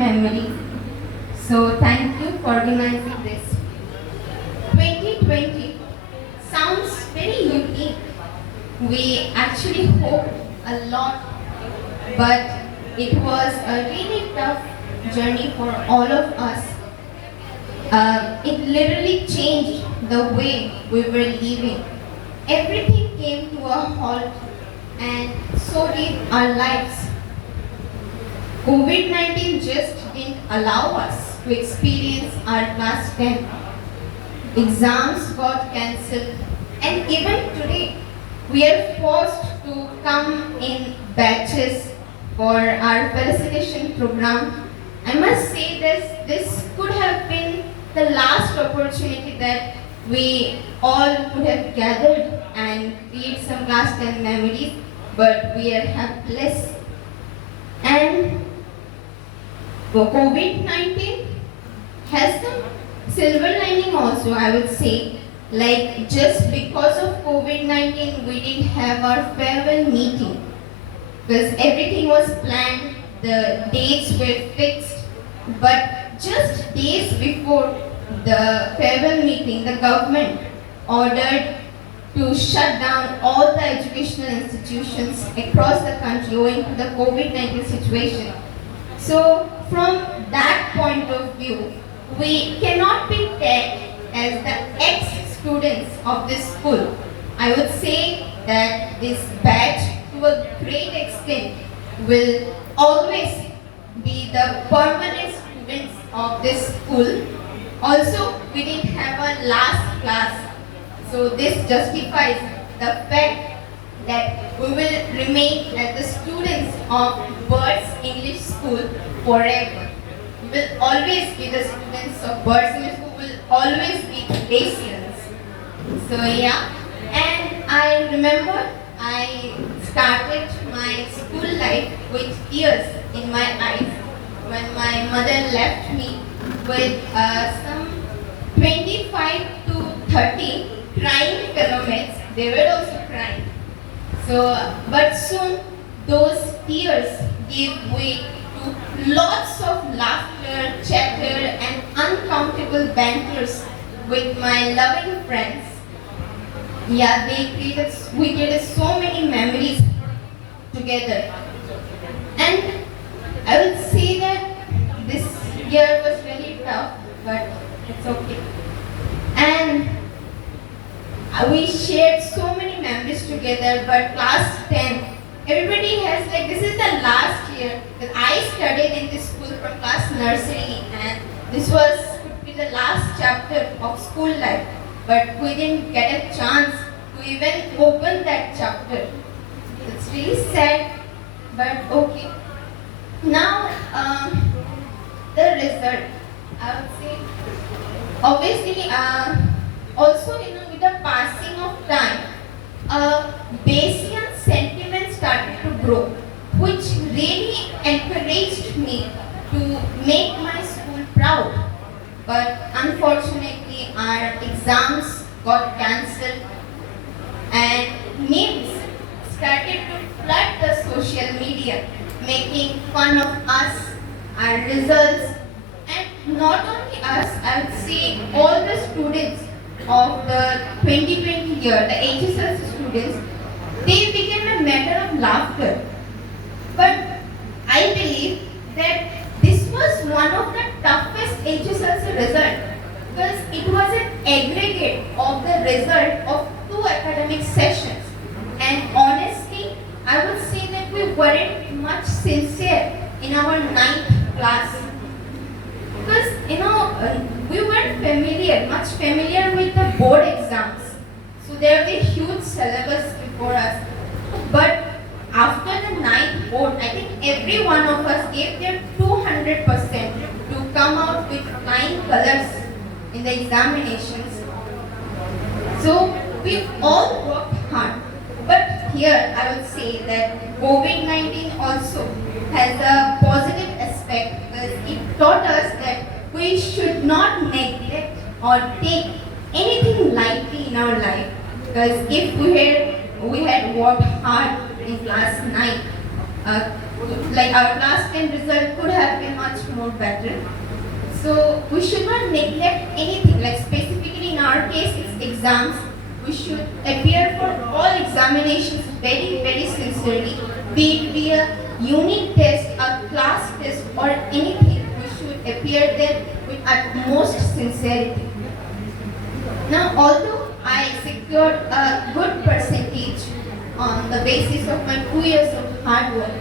and memories. So thank you for organizing this. 2020 sounds very unique. We actually hoped a lot, but it was a really tough journey for all of us. It literally changed the way we were living. Everything came to a halt, and so did our lives. COVID-19 just didn't allow us to experience our class 10. Exams got cancelled, and even today, we are forced to come in batches for our felicitation program. I must say this could have been the last opportunity that we all could have gathered and create some class 10 memories, but we are helpless. And COVID-19 has some silver lining also, I would say. Like, just because of COVID-19, we didn't have our farewell meeting because everything was planned, the dates were fixed, but just days before the farewell meeting, the government ordered to shut down all the educational institutions across the country owing to the COVID-19 situation. So, from that point of view, we cannot be tagged as the ex-students of this school. I would say that this batch, to a great extent, will always be the permanent students of this school. Also, we didn't have a last class, so this justifies the fact that we will remain as the students of Birds English School forever. We will always be the students of Birds English School, will always be Asians. So yeah, and I remember I started my school life with tears in my eyes when my mother left me with some 25 to 30 crying fellow mates. They were also crying. So, but soon those tears gave way to lots of laughter, chatter, and uncountable banters with my loving friends. Yeah, we created so many memories together. And I would say that this year was really tough, but it's okay. And we shared so many memories together, but class 10, everybody has like, this is the last year, because I studied in this school from class nursery, and this could be the last chapter of school life, but we didn't get a chance to even open that chapter. It's really sad, but okay. Now, the result, I would say, obviously, also, with the passing of time, a Bayesian sentiment started to grow, which really encouraged me to make my school proud. But unfortunately, our exams got cancelled and memes started to flood the social media, making fun of us, our results, and not only us, I would say all the students of the 2020 year, the HSLC students, they became a matter of laughter. But I believe that this was one of the toughest HSLC results because it was an aggregate of the result of 2 academic sessions. And honestly, I would say that we weren't much sincere in our 9th class. Because, we weren't much familiar with the board exams. So there was a huge syllabus before us. But after the 9th board, I think every one of us gave their 200% to come out with flying colors in the examinations. So we all worked hard. But here I would say that COVID-19 also has a positive aspect because it taught us that we should not neglect or take anything lightly in our life. Because if we had worked hard in class 9, like our class 10 result could have been much more better. So we should not neglect anything, like specifically in our case, it's exams. We should appear for all examinations very, very sincerely, be it be a unit test, a class test, or anything. We should appear there with utmost sincerity. Now, although I secured a good percentage on the basis of my 2 years of hard work,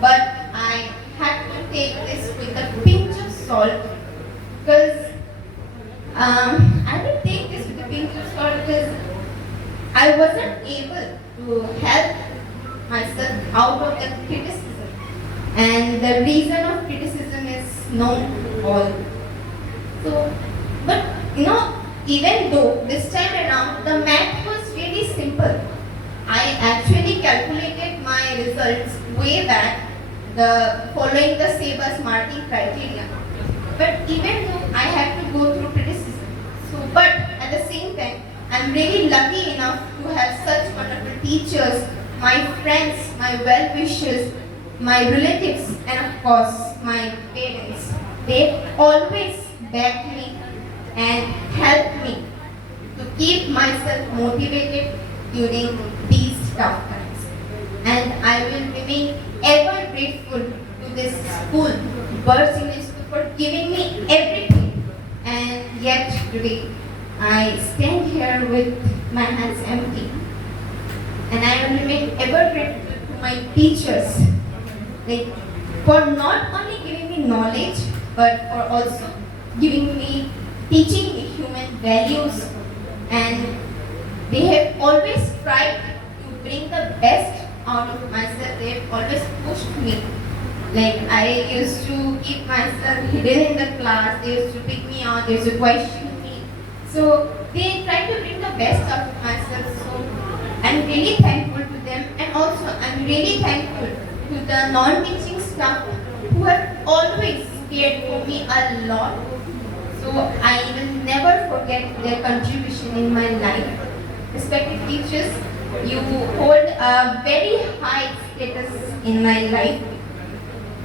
but I had to take this with a pinch of salt because I will take this with a pinch of salt because I wasn't able to help myself out of the criticism, and the reason of criticism is known to all. So, but even though this time around the math was really simple, I actually calculated my results way back, following the syllabus marking criteria. But even though I had to go through criticism, but at the same time, I'm really lucky enough to have such wonderful teachers, my friends, my well-wishers, my relatives, and of course my parents. They always backed me and helped me to keep myself motivated during these tough times. And I will remain ever grateful to this school, Birds English School, for giving me everything. And yet today, I stand here with my hands empty. And I will remain ever grateful to my teachers, like, for not only giving me knowledge, but for also giving me, teaching me human values. And they have always tried to bring the best out of myself. They have always pushed me. Like, I used to keep myself hidden in the class. They used to pick me out. They used to question me. So they tried to bring the best out of myself. So I'm really thankful to them. And also I'm really thankful to the non-teaching staff who have always cared for me a lot. So I will never forget their contribution in my life. Respected teachers, you hold a very high status in my life.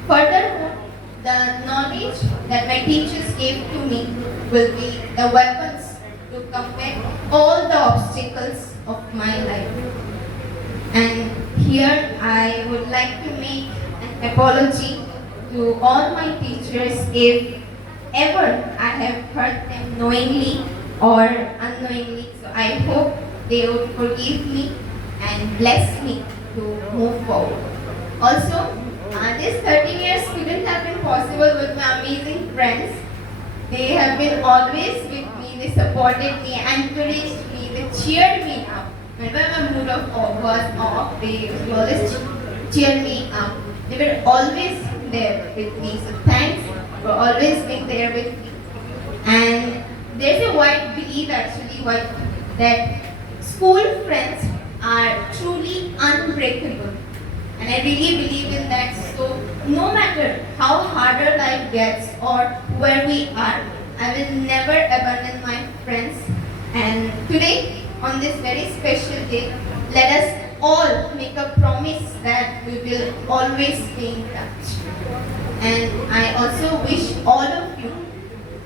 Furthermore, the knowledge that my teachers gave to me will be the weapons to combat all the obstacles of my life. And here I would like to make an apology to all my teachers if ever I have hurt them knowingly or unknowingly. So I hope they would forgive me and bless me to move forward. Also, this 13 years couldn't have been possible with my amazing friends. They have been always with me, they supported me, encouraged me, they cheered me up. Whenever my mood was off, they would always cheer me up. They were always there with me. So thanks for always being there with me. And there's a wide belief actually that school friends are truly unbreakable. And I really believe in that. So no matter how harder life gets or where we are, I will never abandon my friends. And today, on this very special day, let us all make a promise that we will always stay in touch. And I also wish all of you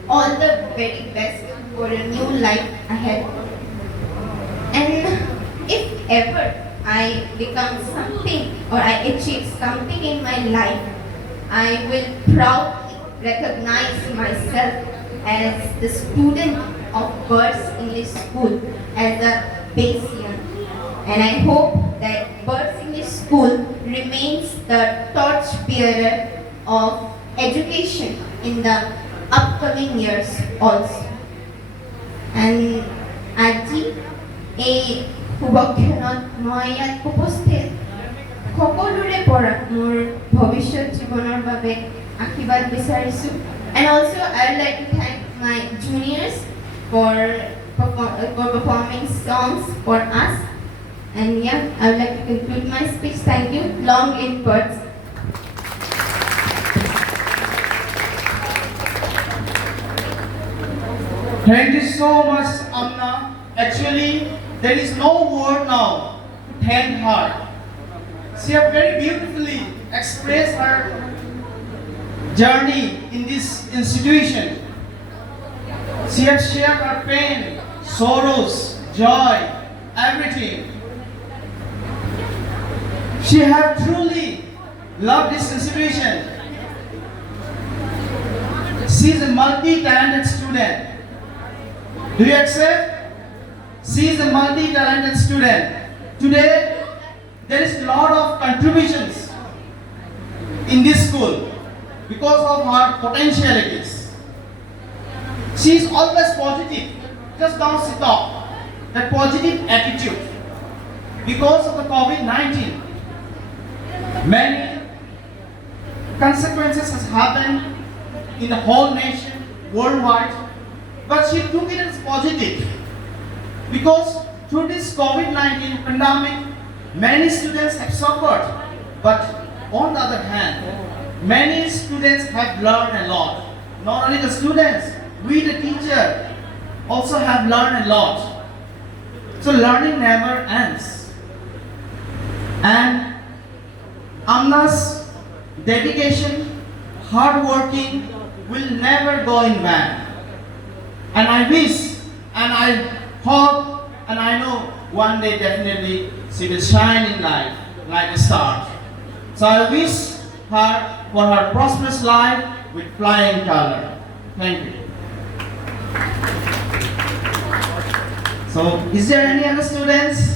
all the very best for a new life ahead. And if ever I become something or I achieve something in my life, I will proudly recognize myself as the student of Birds English School, as a Bayesian. And I hope that Birds English School remains the torch bearer of education in the upcoming years also. And আজি এই শুভক্ষণত মই ইয়াত উপস্থিত সকলোৰে পৰা মোৰ ভৱিষ্যত জীৱনৰ বাবে আশীৰ্বাদ বিচাৰিছোঁ। And also I would like to thank my juniors for performing songs for us. And yeah, I would like to conclude my speech. Thank you. Long live Birds. Thank you so much, Amna. Actually, there is no word now to thank her. She has very beautifully express her journey in this institution. She has shared her pain, sorrows, joy, everything. She has truly loved this institution. She is a multi-talented student. Do you accept? She is a multi-talented student. Today, there is a lot of contributions in this school because of her potentialities. She is always positive. Just now she talked. That positive attitude. Because of the COVID-19, many consequences has happened in the whole nation, worldwide, but she took it as positive. Because through this COVID-19 pandemic, many students have suffered, but on the other hand, many students have learned a lot. Not only the students, we the teacher also have learned a lot. So learning never ends. And Amna's dedication, hard working will never go in vain. And I wish, and I hope, and I know one day definitely she will shine in life like a star. So I wish her for her prosperous life with flying color. Thank you. So, is there any other students?